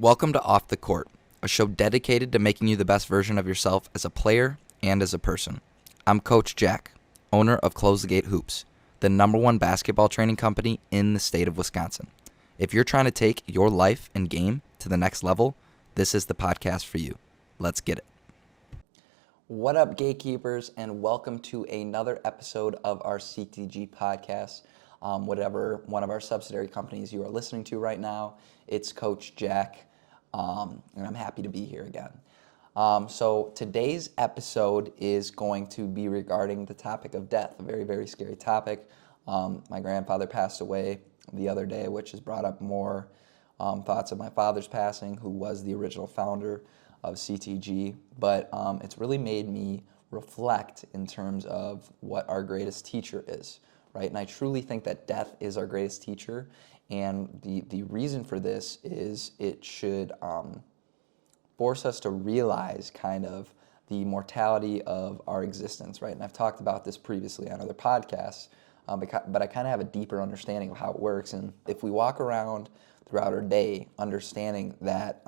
Welcome to Off the Court, a show dedicated to making you the best version of yourself as a player and as a person. I'm Coach Jack, owner of Close the Gate Hoops, the #1 basketball training company in the state of Wisconsin. If you're trying to take your life and game to the next level, this is the podcast for you. Let's get it. What up, gatekeepers, and welcome to another episode of our CTG podcast. Whatever one of our subsidiary companies you are listening to right now, it's Coach Jack. And I'm happy to be here again. So today's episode is going to be regarding the topic of death, a very, very scary topic. My grandfather passed away the other day, which has brought up more thoughts of my father's passing, who was the original founder of CTG. But it's really made me reflect in terms of what our greatest teacher is, right? And I truly think that death is our greatest teacher. And the reason for this is it should force us to realize kind of the mortality of our existence, right? And I've talked about this previously on other podcasts, but I kind of have a deeper understanding of how it works. And if we walk around throughout our day understanding that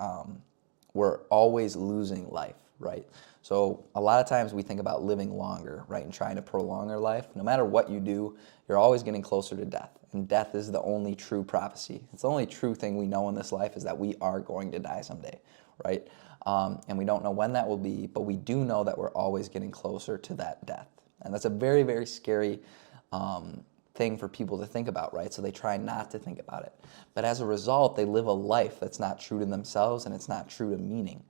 we're always losing life, right? So a lot of times we think about living longer, right, and trying to prolong our life. No matter what you do, you're always getting closer to death. And death is the only true prophecy. It's the only true thing we know in this life is that we are going to die someday, right? And we don't know when that will be, but we do know that we're always getting closer to that death. And that's a very, very scary thing for people to think about, right? So they try not to think about it. But as a result, they live a life that's not true to themselves and it's not true to meaning.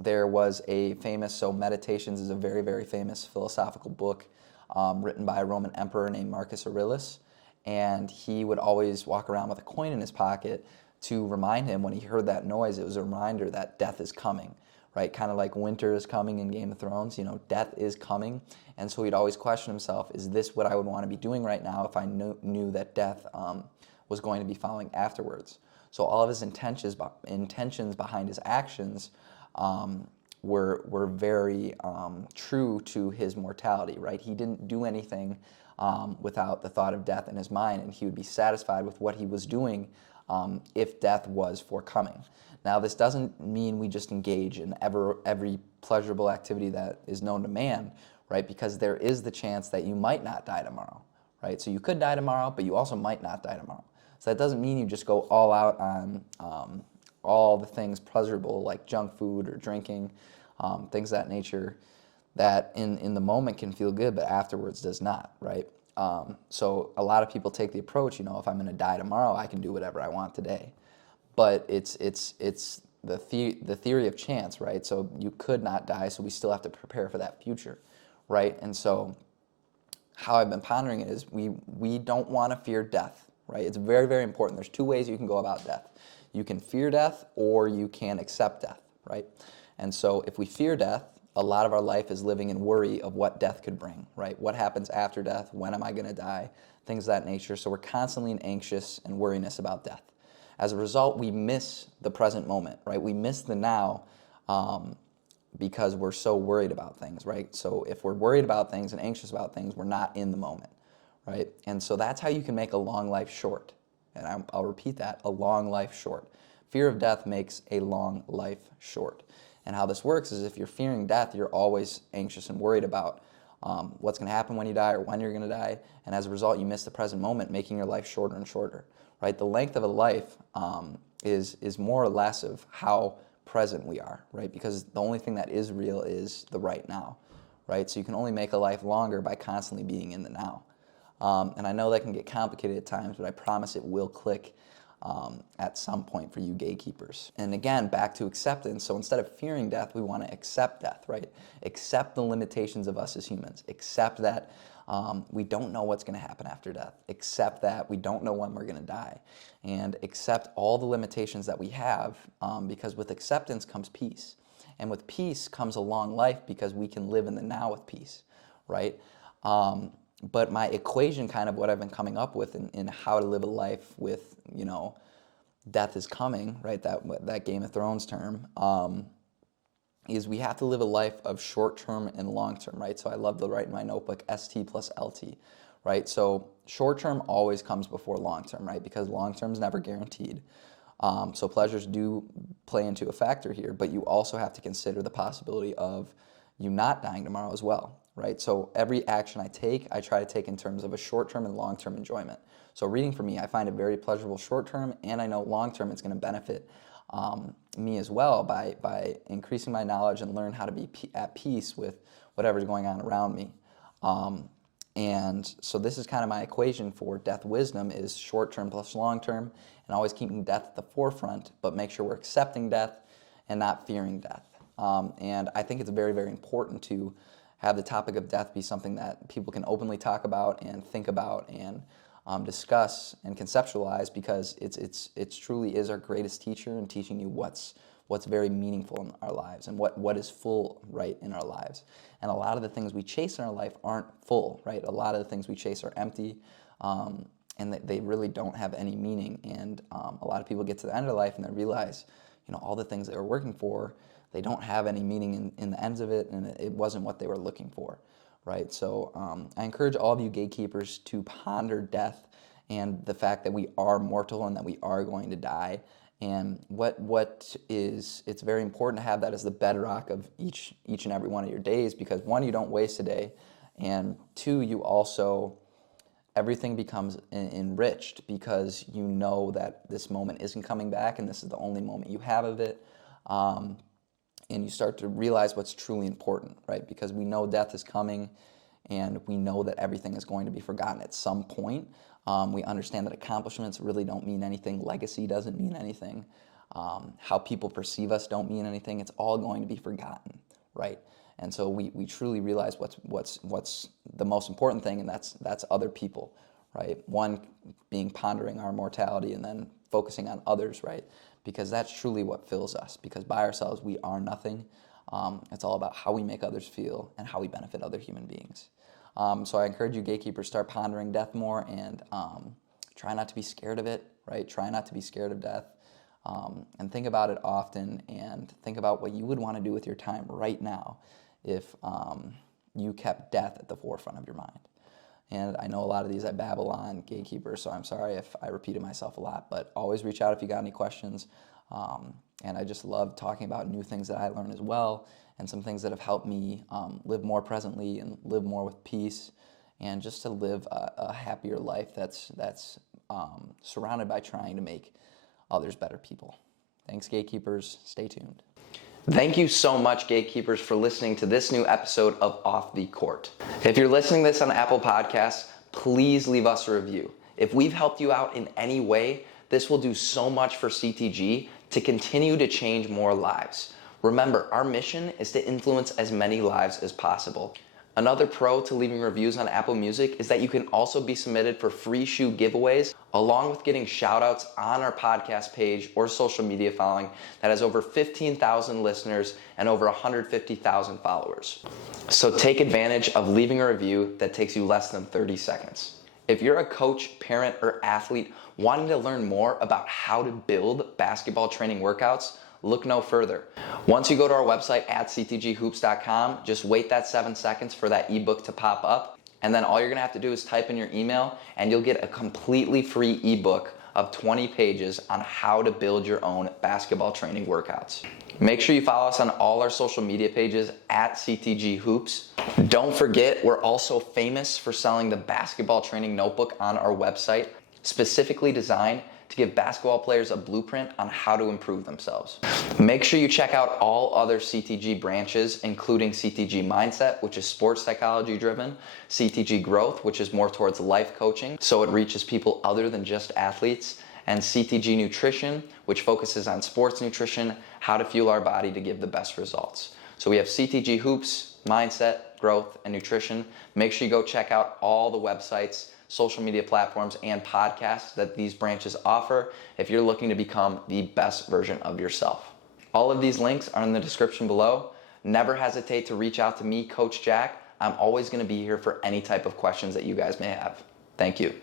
There was a famous, so Meditations is a very, very famous philosophical book written by a Roman emperor named Marcus Aurelius. And he would always walk around with a coin in his pocket to remind him when he heard that noise, it was a reminder that death is coming, right? Kind of like winter is coming in Game of Thrones, death is coming. And so he'd always question himself, is this what I would want to be doing right now if I knew that death was going to be following afterwards? So all of his intentions behind his actions were very true to his mortality, right? He didn't do anything without the thought of death in his mind, and he would be satisfied with what he was doing if death was forthcoming. Now, this doesn't mean we just engage in every pleasurable activity that is known to man, right? Because there is the chance that you might not die tomorrow, right? So you could die tomorrow, but you also might not die tomorrow. So that doesn't mean you just go all out on all the things pleasurable like junk food or drinking, things of that nature, that in the moment can feel good, but afterwards does not, right? So a lot of people take the approach, if I'm going to die tomorrow, I can do whatever I want today. But it's the theory of chance, right? So you could not die, so we still have to prepare for that future, right? And so how I've been pondering it is we don't want to fear death, right? It's very, very important. There's two ways you can go about death. You can fear death or you can accept death, right? And so if we fear death, a lot of our life is living in worry of what death could bring, right? What happens after death? When am I going to die? Things of that nature. So we're constantly anxious and worriness about death. As a result, we miss the present moment, right? We miss the now because we're so worried about things, right? So if we're worried about things and anxious about things, we're not in the moment, right? And so that's how you can make a long life short. And I'll repeat that, a long life short. Fear of death makes a long life short. And how this works is if you're fearing death, you're always anxious and worried about what's going to happen when you die or when you're going to die. And as a result, you miss the present moment, making your life shorter and shorter, right? The length of a life is more or less of how present we are, right? Because the only thing that is real is the right now, right? So you can only make a life longer by constantly being in the now. And I know that can get complicated at times, but I promise it will click at some point for you gatekeepers. And again, back to acceptance. So instead of fearing death, we want to accept death, right? Accept the limitations of us as humans. Accept that we don't know what's going to happen after death. Accept that we don't know when we're going to die. And accept all the limitations that we have because with acceptance comes peace. And with peace comes a long life because we can live in the now with peace, right? But my equation, kind of what I've been coming up with in how to live a life with, death is coming, right? That Game of Thrones term, is we have to live a life of short-term and long-term, right? So I love to write in my notebook ST plus LT, right? So short-term always comes before long-term, right? Because long-term is never guaranteed. So pleasures do play into a factor here, but you also have to consider the possibility of you not dying tomorrow as well, right? So every action I take, I try to take in terms of a short-term and long-term enjoyment. So reading for me, I find it very pleasurable short-term, and I know long-term it's going to benefit me as well by increasing my knowledge and learn how to be at peace with whatever's going on around me. And so this is kind of my equation for death wisdom is short-term plus long-term, and always keeping death at the forefront, but make sure we're accepting death and not fearing death. And I think it's very, very important to have the topic of death be something that people can openly talk about and think about and discuss and conceptualize, because it's truly is our greatest teacher in teaching you what's very meaningful in our lives and what is full, right, in our lives. And a lot of the things we chase in our life aren't full, right? A lot of the things we chase are empty, and they really don't have any meaning. And a lot of people get to the end of life and they realize, all the things they were working for, they don't have any meaning in the ends of it, and it wasn't what they were looking for, right? So I encourage all of you gatekeepers to ponder death and the fact that we are mortal and that we are going to die. And it's very important to have that as the bedrock of each and every one of your days, because one, you don't waste a day, and two, you also, everything becomes enriched because you know that this moment isn't coming back and this is the only moment you have of it. And you start to realize what's truly important, right? Because we know death is coming, and we know that everything is going to be forgotten at some point. We understand that accomplishments really don't mean anything. Legacy doesn't mean anything. How people perceive us don't mean anything. It's all going to be forgotten, right? And so we truly realize what's the most important thing, and that's other people, right? One being pondering our mortality, and then focusing on others, right? Because that's truly what fills us. Because by ourselves we are nothing. It's all about how we make others feel and how we benefit other human beings. So I encourage you gatekeepers, start pondering death more, and try not to be scared of it, right? Try not to be scared of death, and think about it often, and think about what you would want to do with your time right now if you kept death at the forefront of your mind. And I know a lot of these I babble on, gatekeepers, so I'm sorry if I repeated myself a lot, but always reach out if you got any questions. And I just love talking about new things that I learn as well, and some things that have helped me live more presently and live more with peace, and just to live a happier life that's surrounded by trying to make others better people. Thanks, gatekeepers. Stay tuned. Thank you so much, gatekeepers, for listening to this new episode of Off the Court. If you're listening to this on Apple Podcasts, please leave us a review. If we've helped you out in any way, this will do so much for CTG to continue to change more lives. Remember, our mission is to influence as many lives as possible. Another pro to leaving reviews on Apple Music is that you can also be submitted for free shoe giveaways, along with getting shout outs on our podcast page or social media following that has over 15,000 listeners and over 150,000 followers. So take advantage of leaving a review that takes you less than 30 seconds. If you're a coach, parent, or athlete wanting to learn more about how to build basketball training workouts, look no further. Once you go to our website at ctghoops.com, just wait that 7 seconds for that ebook to pop up, and then all you're gonna have to do is type in your email, and you'll get a completely free ebook of 20 pages on how to build your own basketball training workouts. Make sure you follow us on all our social media pages at CTG Hoops. Don't forget, we're also famous for selling the basketball training notebook on our website, specifically designed to give basketball players a blueprint on how to improve themselves. Make sure you check out all other CTG branches, including CTG Mindset, which is sports psychology driven, CTG Growth, which is more towards life coaching, so it reaches people other than just athletes, and CTG Nutrition, which focuses on sports nutrition, how to fuel our body to give the best results. So we have CTG Hoops, Mindset, Growth, and Nutrition. Make sure you go check out all the websites, social media platforms, and podcasts that these branches offer if you're looking to become the best version of yourself. All of these links are in the description below. Never hesitate to reach out to me, Coach Jack. I'm always going to be here for any type of questions that you guys may have. Thank you.